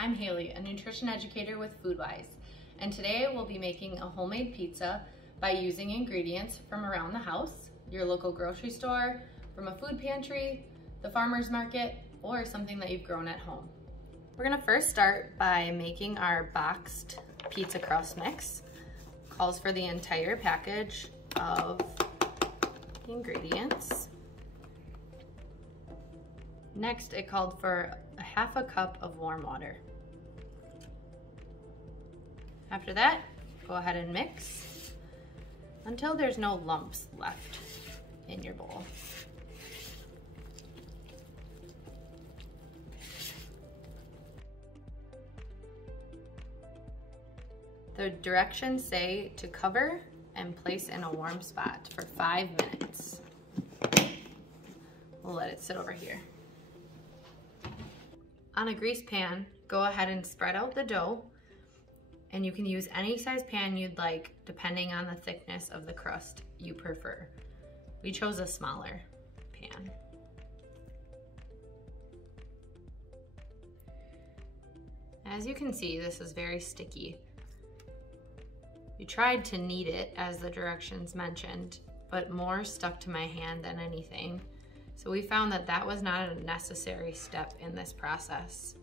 I'm Haley, a nutrition educator with FoodWise, and today we'll be making a homemade pizza by using ingredients from around the house, your local grocery store, from a food pantry, the farmer's market, or something that you've grown at home. We're gonna first start by making our boxed pizza crust mix. Calls for the entire package of ingredients. Next, it called for a half a cup of warm water. After that, go ahead and mix until there's no lumps left in your bowl. The directions say to cover and place in a warm spot for 5 minutes. We'll let it sit over here. On a greased pan, go ahead and spread out the dough, and you can use any size pan you'd like depending on the thickness of the crust you prefer. We chose a smaller pan. As you can see, this is very sticky. We tried to knead it as the directions mentioned, but more stuck to my hand than anything. So we found that that was not a necessary step in this process.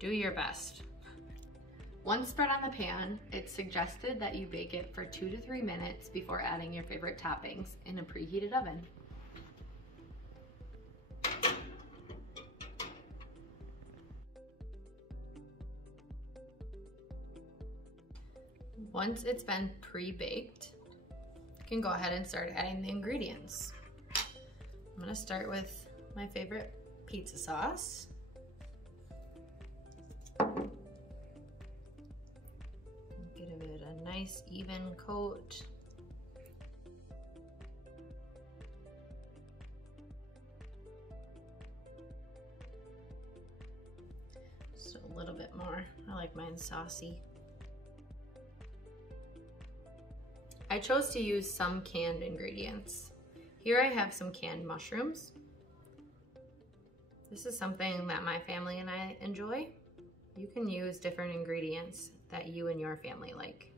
Do your best. Once spread on the pan, it's suggested that you bake it for 2 to 3 minutes before adding your favorite toppings in a preheated oven. Once it's been pre-baked, you can go ahead and start adding the ingredients. I'm gonna start with my favorite pizza sauce. Give it a nice even coat. Just a little bit more. I like mine saucy. I chose to use some canned ingredients. Here I have some canned mushrooms. This is something that my family and I enjoy. You can use different ingredients that you and your family like.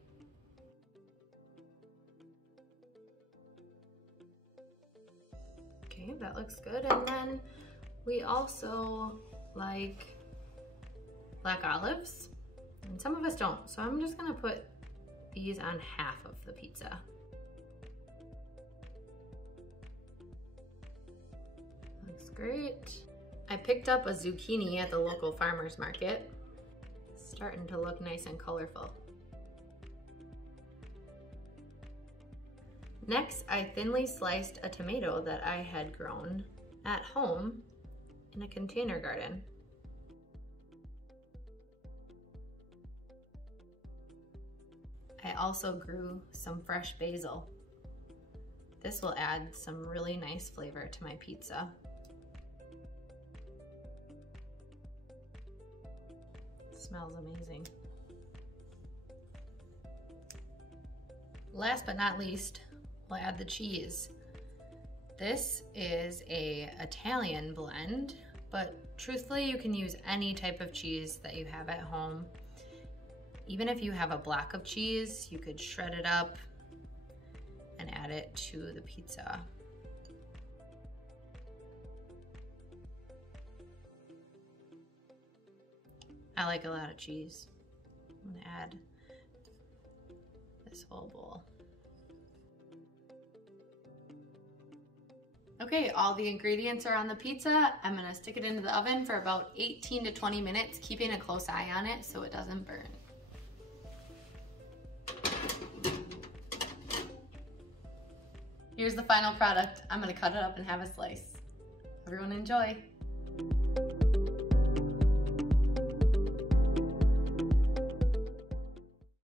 Okay, that looks good. And then we also like black olives, and some of us don't. So I'm just gonna put these on half of the pizza. Looks great. I picked up a zucchini at the local farmer's market. It's starting to look nice and colorful. Next, I thinly sliced a tomato that I had grown at home in a container garden. I also grew some fresh basil. This will add some really nice flavor to my pizza. It smells amazing. Last but not least, we'll add the cheese. This is an Italian blend, but truthfully, you can use any type of cheese that you have at home. Even if you have a block of cheese, you could shred it up and add it to the pizza. I like a lot of cheese. I'm gonna add this whole bowl. Okay, all the ingredients are on the pizza. I'm gonna stick it into the oven for about 18 to 20 minutes, keeping a close eye on it so it doesn't burn. Here's the final product. I'm gonna cut it up and have a slice. Everyone enjoy.